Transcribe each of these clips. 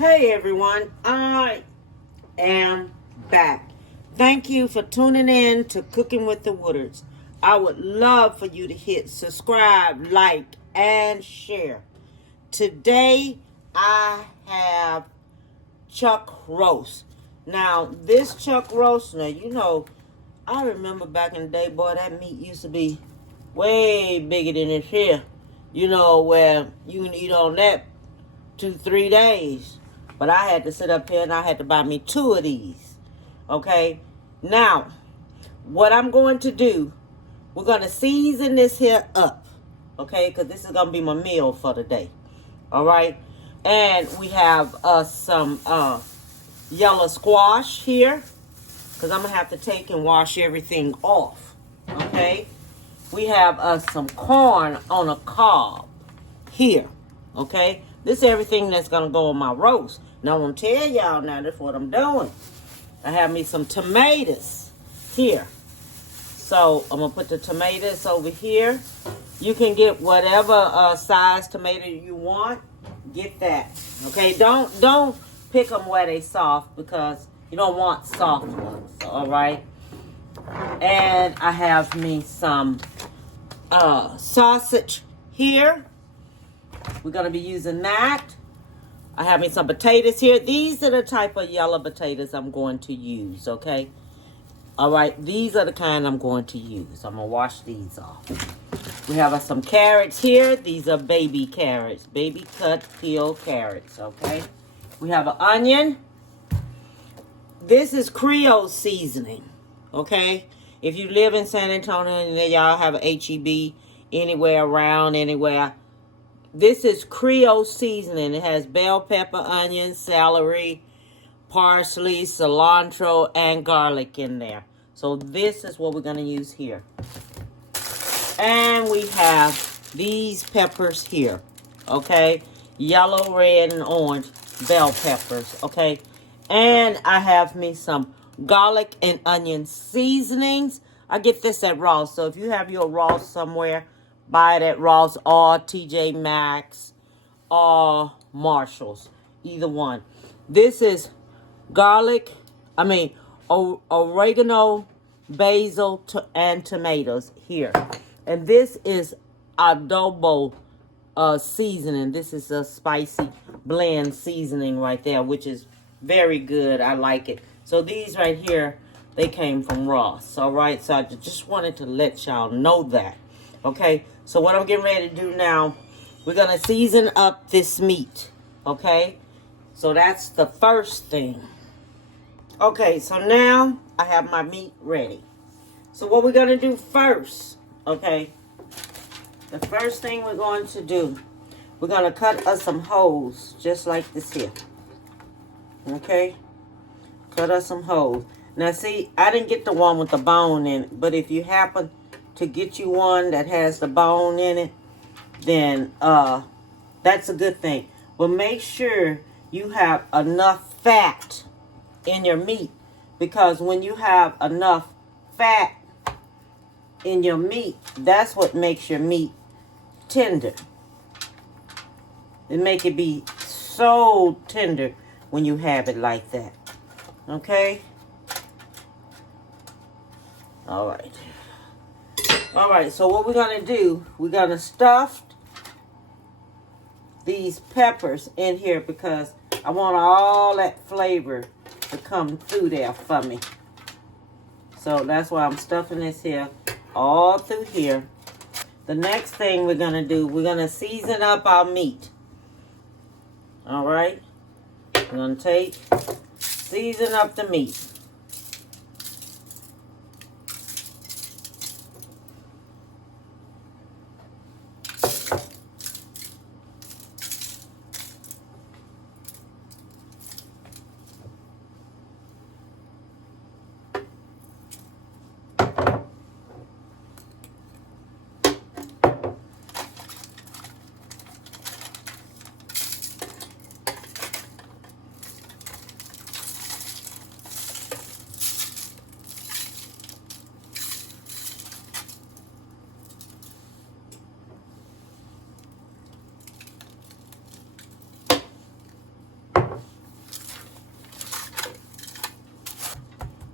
Hey everyone, I am back. Thank you for tuning in to Cooking with the Woodards. I would love for you to hit subscribe, like, and share. Today I have chuck roast. Now this chuck roast, I remember back in the day, boy, that meat used to be way bigger than this here. Where you can eat on that 2-3 days. But I had to sit up here and I had to buy me 2 of these. Okay? Now, what I'm going to do, we're going to season this here up. Okay? Because this is going to be my meal for the day. Alright? And we have some yellow squash here. Because I'm going to have to take and wash everything off. Okay? We have some corn on a cob here. Okay? This is everything that's going to go on my roast. Now, I'm going to tell y'all now, that's what I'm doing. I have me some tomatoes here. So, I'm going to put the tomatoes over here. You can get whatever size tomato you want. Get that. Okay? Don't pick them where they soft because you don't want soft ones. Alright? And I have me some sausage here. We're going to be using that. I have me some potatoes here. These are the type of yellow potatoes I'm going to use, okay? All right, these are the kind I'm going to use. I'm going to wash these off. We have some carrots here. These are baby carrots, baby cut peeled carrots, okay? We have an onion. This is Creole seasoning, okay? If you live in San Antonio and y'all have an HEB anywhere around, anywhere, this is Creole seasoning. It has bell pepper, onion, celery, parsley, cilantro, and garlic in there. So this is what we're going to use here. And we have these peppers here. Okay? Yellow, red, and orange bell peppers. Okay? And I have me some garlic and onion seasonings. I get this at Ross. So if you have your Ross somewhere, buy it at Ross or TJ Maxx or Marshalls. Either one. This is oregano, basil, and tomatoes here. And this is adobo seasoning. This is a spicy blend seasoning right there, which is very good. I like it. So these right here, they came from Ross. All right. So I just wanted to let y'all know that. Okay, so what I'm getting ready to do now, we're going to season up this meat, okay? So that's the first thing. Okay, so now I have my meat ready. So what we're going to do first, okay, the first thing we're going to do, we're going to cut us some holes, just like this here, okay? Cut us some holes. Now, see, I didn't get the one with the bone in it, but if you happen to get you one that has the bone in it, then that's a good thing. But make sure you have enough fat in your meat, because when you have enough fat in your meat, that's what makes your meat tender. It make it be so tender when you have it like that. Okay? All right. All right, so what we're going to do, we're going to stuff these peppers in here because I want all that flavor to come through there for me. So that's why I'm stuffing this here all through here. The next thing we're going to do, we're going to season up our meat. All right? We're going to season up the meat.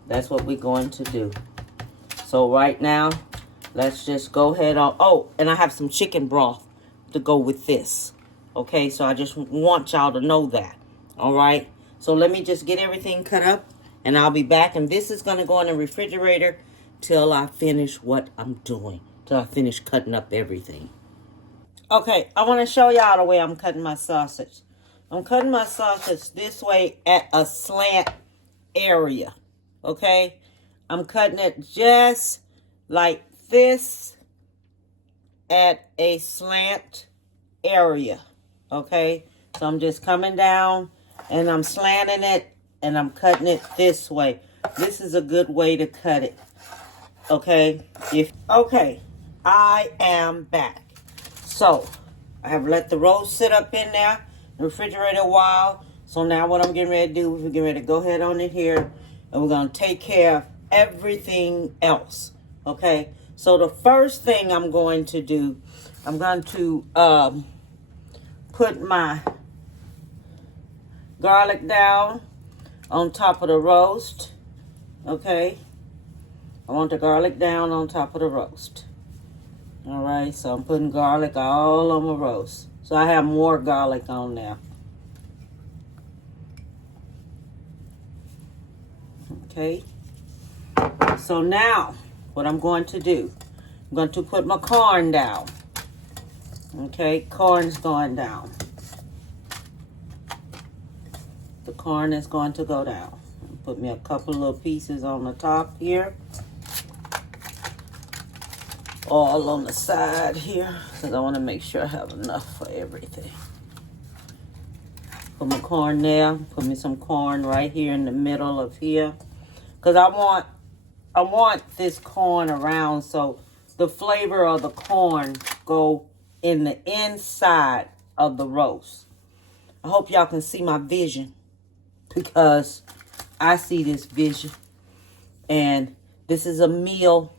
That's what we're going to do. So right now, let's just go ahead on. Oh, and I have some chicken broth to go with this. Okay, so I just want y'all to know that. All right. So let me just get everything cut up, and I'll be back. And this is going to go in the refrigerator till I finish what I'm doing. Till I finish cutting up everything. Okay, I want to show y'all the way I'm cutting my sausage. I'm cutting my sausage this way at a slant area. Okay? I'm cutting it just like this at a slant area. Okay? So I'm just coming down and I'm slanting it and I'm cutting it this way. This is a good way to cut it. Okay? Okay, I am back. So, I have let the roast sit up in there, in the refrigerator a while. So now what I'm getting ready to do is we're getting ready to go ahead on in here and we're going to take care of everything else. Okay? So the first thing I'm going to do, I'm going to put my garlic down on top of the roast. Okay? I want the garlic down on top of the roast. All right, so I'm putting garlic all on my roast. So I have more garlic on there. Okay. So now, what I'm going to do, I'm going to put my corn down. Okay, corn's going down. The corn is going to go down. Put me a couple little pieces on the top here. All on the side here, because I want to make sure I have enough for everything. Put my corn there. Put me some corn right here in the middle of here, because I want this corn around so the flavor of the corn go in the inside of the roast. I hope y'all can see my vision, because I see this vision, and this is a meal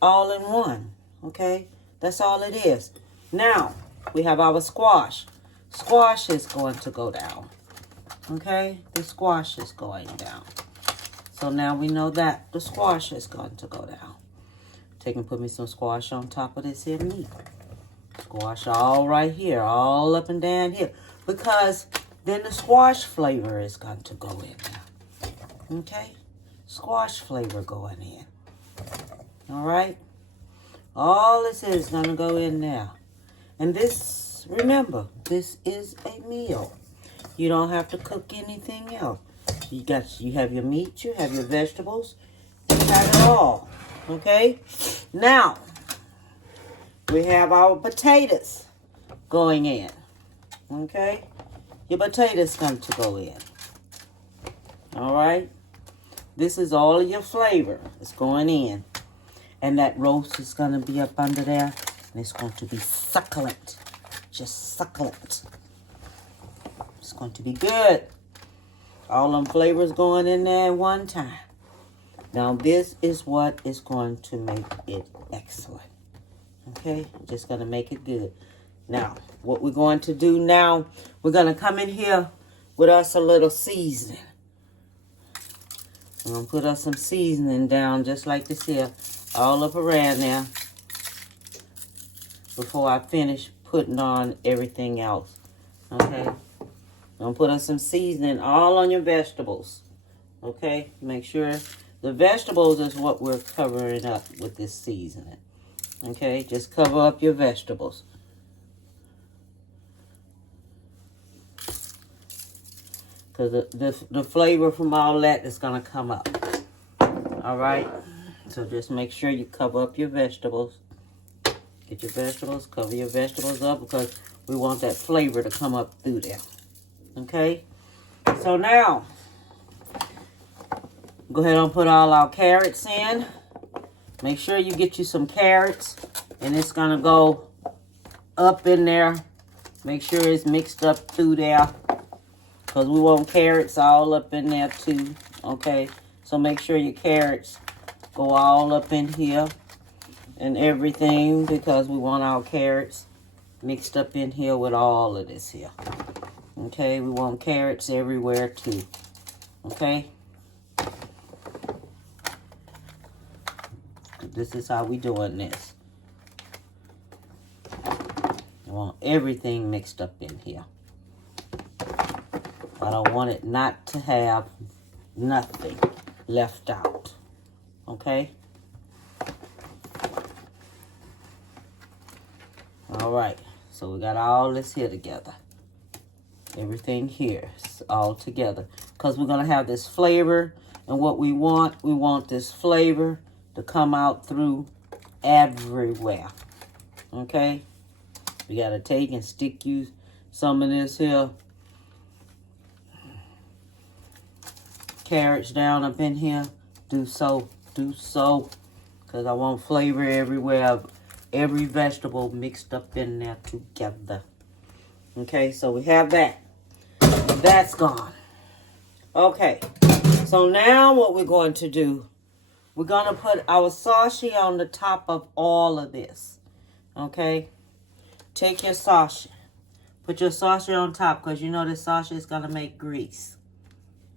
all in one. Okay, that's all it is. Now we have our squash. Squash is going to go down. Okay, the squash is going down. So now we know that the squash is going to go down. Take and put me some squash on top of this here meat. Squash all right here, all up and down here, because then the squash flavor is going to go in there. Okay, squash flavor going in. All right. All this is going to go in there. And this, remember, this is a meal. You don't have to cook anything else. You have your meat, you have your vegetables, you have it all. Okay? Now, we have our potatoes going in. Okay? Your potatoes going to go in. All right? This is all of your flavor. It's going in. And that roast is going to be up under there. And it's going to be succulent. Just succulent. It's going to be good. All them flavors going in there at one time. Now this is what is going to make it excellent. Okay? Just going to make it good. Now, what we're going to do now, we're going to come in here with us a little seasoning. I'm going to put us some seasoning down just like this here. All up around there before I finish putting on everything else. Okay? I'm going to put on some seasoning all on your vegetables. Okay? Make sure the vegetables is what we're covering up with this seasoning. Okay? Just cover up your vegetables. Because the flavor from all that is going to come up. All right? So just make sure you cover up your vegetables. Get your vegetables, cover your vegetables up, because we want that flavor to come up through there. Okay? So now, go ahead and put all our carrots in. Make sure you get you some carrots, and it's going to go up in there. Make sure it's mixed up through there, because we want carrots all up in there too. Okay? So make sure your carrots go all up in here and everything, because we want our carrots mixed up in here with all of this here. Okay, we want carrots everywhere too. Okay. This is how we doing this. I want everything mixed up in here. I don't want it not to have nothing left out. Okay? All right. So we got all this here together. Everything here is all together. Because we're going to have this flavor. And what we want this flavor to come out through everywhere. Okay? We got to take and stick you some of this here carrots down up in here. Do so. Because I want flavor everywhere. Every vegetable mixed up in there together. Okay, so we have that. That's gone. Okay, so now what we're going to do, we're going to put our sausage on the top of all of this. Okay, take your sausage. Put your sausage on top because you know the sausage is going to make grease.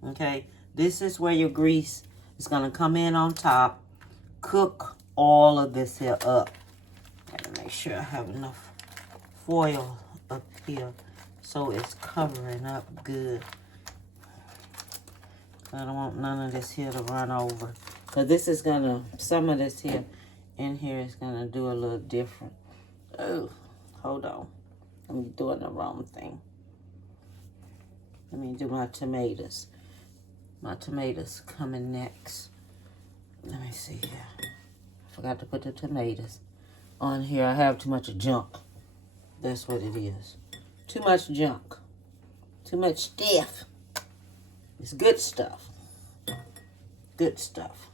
Okay, this is where your grease is going to come in on top. Cook all of this here up. Gotta make sure I have enough foil up here so it's covering up good. I don't want none of this here to run over. Because this is going to, some of this here in here is going to do a little different. Oh, hold on. I'm doing the wrong thing. Let me do my tomatoes. My tomatoes coming next. Let me see here. I forgot to put the tomatoes on here. I have too much junk. That's what it is. Too much junk. Too much stuff. It's good stuff. Good stuff.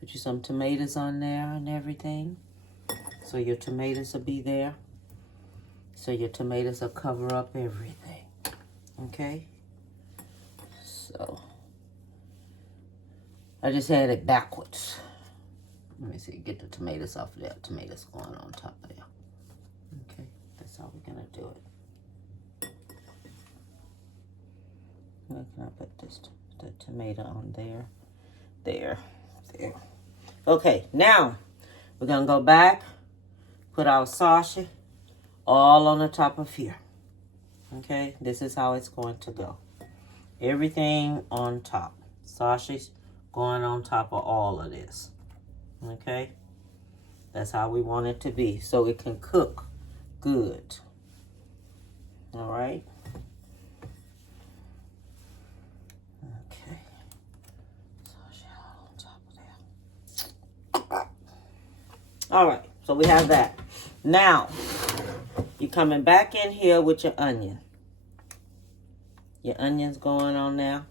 Put you some tomatoes on there and everything. So your tomatoes will be there. So your tomatoes will cover up everything. Okay? So, I just had it backwards. Let me see, get the tomatoes off of there. Tomatoes going on top of there. Okay, that's how we're gonna do it. Where can I put this, the tomato on there? There. Okay, now we're gonna go back, put our sausage all on the top of here. Okay, this is how it's going to go. Everything on top. Sausage going on top of all of this. Okay, that's how we want it to be, so it can cook good. All right. Okay. Sausage all on top of there. All right, so we have that. Now, you're coming back in here with your onion. Your onion's going on there.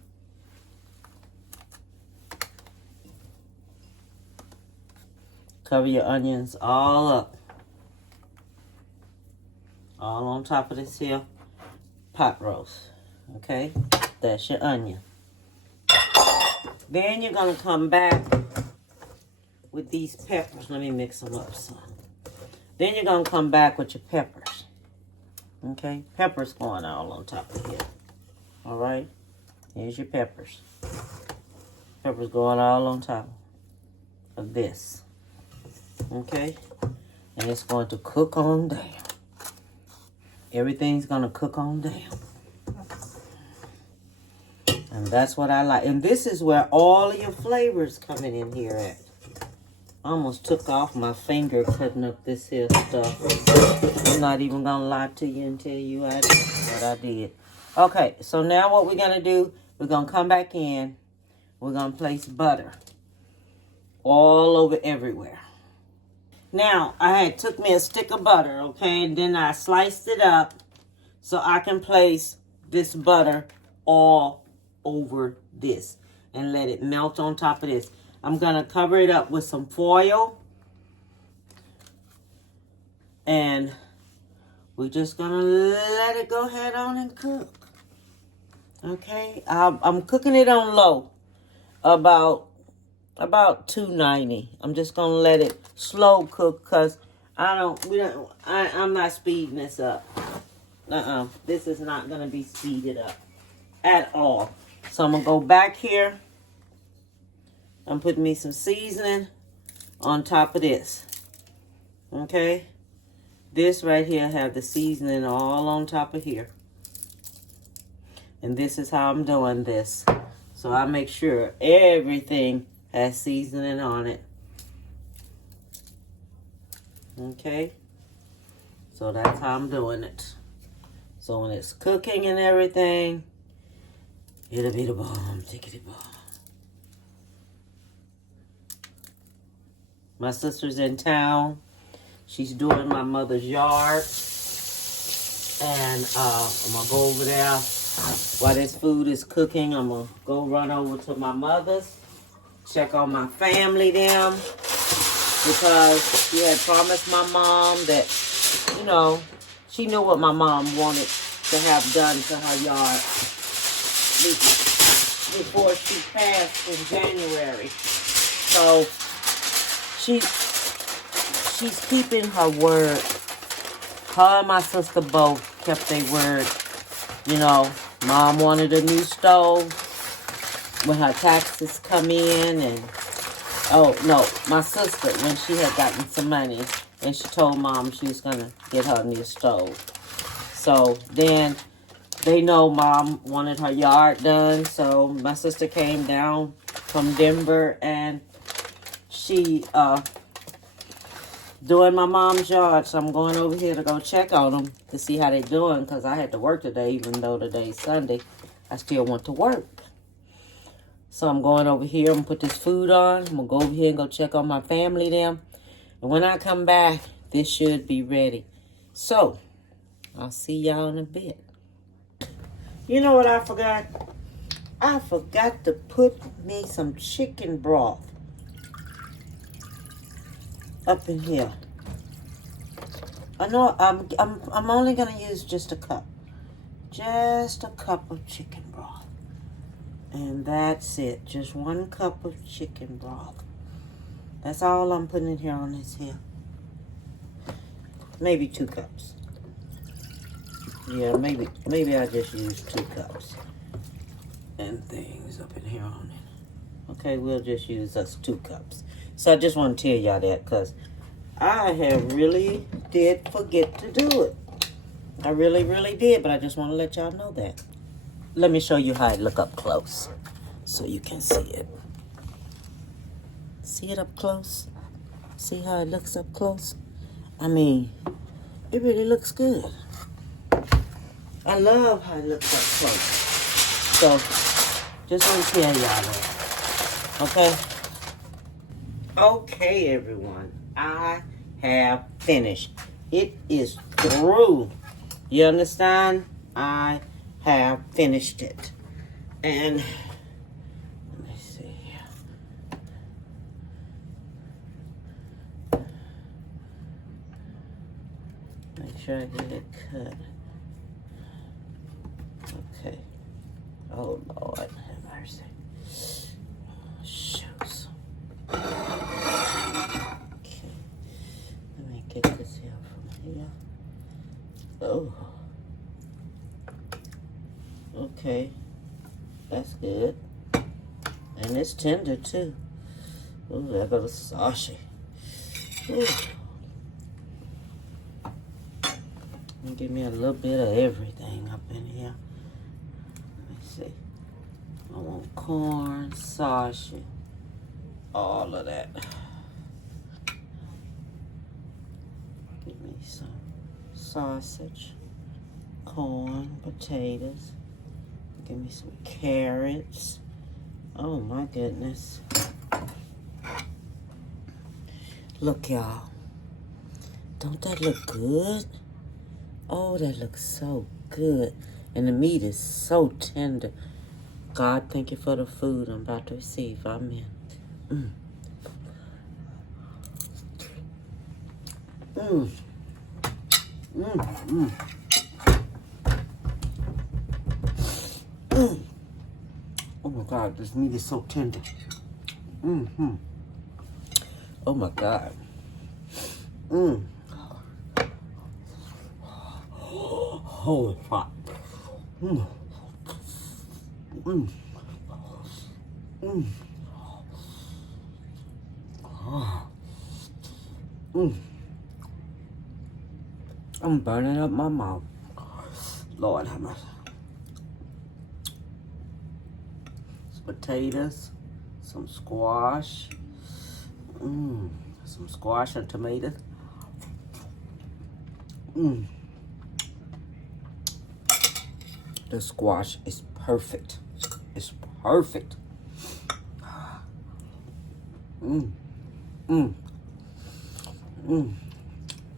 Cover your onions all up. All on top of this here pot roast. Okay? That's your onion. Then you're going to come back with these peppers. Let me mix them up some. Then you're going to come back with your peppers. Okay? Peppers going all on top of here. Alright? Here's your peppers. Peppers going all on top of this. Okay? And it's going to cook on down. Everything's going to cook on down. And that's what I like. And this is where all of your flavors coming in here at. I almost took off my finger cutting up this here stuff. I'm not even going to lie to you and tell you I did, but I did. Okay, so now what we're going to do, we're going to come back in. We're going to place butter all over everywhere. Now, I had took me a stick of butter, okay, and then I sliced it up so I can place this butter all over this and let it melt on top of this. I'm going to cover it up with some foil. And we're just going to let it go ahead on and cook. Okay, I'm cooking it on low, about 290. I'm just gonna let it slow cook because I'm not speeding this up. This is not gonna be speeded up at all. So I'm gonna go back here. I'm putting me some seasoning on top of this. Okay? This right here have the seasoning all on top of here. And this is how I'm doing this. So I make sure everything has seasoning on it. Okay? So that's how I'm doing it. So when it's cooking and everything, it'll be the bomb, tickety bomb. My sister's in town. She's doing my mother's yard. And I'm going to go over there while this food is cooking. I'm going to go run over to my mother's, check on my family them. Because she had promised my mom that, you know, she knew what my mom wanted to have done to her yard before she passed in January. So she's keeping her word. Her and my sister both kept their word. You know, Mom wanted a new stove when her taxes come in. And oh no, my sister, when she had gotten some money, and she told Mom she was gonna get her a new stove. So then they know Mom wanted her yard done. So my sister came down from Denver, and she doing my mom's yard. So I'm going over here to go check on them to see how they doing, because I had to work today. Even though today's Sunday, I still want to work. So I'm going over here. I'm going to put this food on. I'm going to go over here and go check on my family them. And when I come back, this should be ready. So I'll see y'all in a bit. You know what I forgot? I forgot to put me some chicken broth up in here. I know I'm only gonna use just a cup. Just a cup of chicken broth. And that's it. Just 1 cup of chicken broth. That's all I'm putting in here on this here. Maybe 2 cups. Yeah, maybe I just use 2 cups. And things up in here on it. Okay, we'll just use us 2 cups. So I just want to tell y'all that, because I have really did forget to do it. I really, really did, but I just want to let y'all know that. Let me show you how it look up close so you can see it. See it up close? See how it looks up close? I mean, it really looks good. I love how it looks up close. So, just want to tell y'all that. Okay? Okay, everyone. I have finished. It is through. You understand? I have finished it. And let me see. Make sure I get it cut. Okay. Oh Lord, have mercy. Shoes. Okay. Let me get this here from here. Oh. Okay. That's good. And it's tender too. Ooh, there goes Sashi. Ooh. Give me a little bit of everything up in here. Let me see. I want corn, sausage, all of that. Give me some sausage, corn, potatoes. Give me some carrots. Oh my goodness. Look, y'all. Don't that look good? Oh, that looks so good. And the meat is so tender. God, thank you for the food I'm about to receive. Amen. Mm. Mm. Mm. Mm. Mm. Oh my God, this meat is so tender. Mm-hmm. Oh my God. Mm. Holy fuck. Mm. Mm. Mm. Oh. Mm. I'm burning up my mouth. Lord have mercy. Some potatoes, some squash. Some squash and tomatoes. The squash is perfect. It's perfect. Mm. Mm. Mm.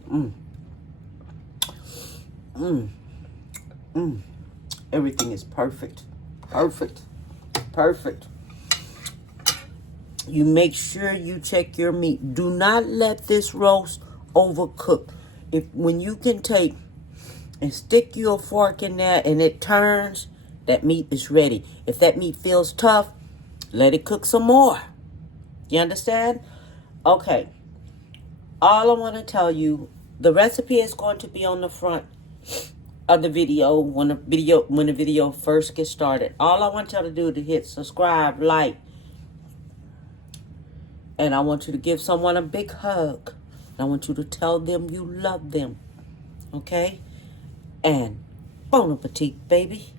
Mm. Mm. Mm. Everything is perfect. Perfect. Perfect. You make sure you check your meat. Do not let this roast overcook. When you can take and stick your fork in there and it turns, that meat is ready. If that meat feels tough, let it cook some more. You understand? Okay. All I want to tell you, the recipe is going to be on the front of the video when the video first gets started. All I want y'all to do is hit subscribe, like, and I want you to give someone a big hug. I want you to tell them you love them. Okay? And bon appetit, baby.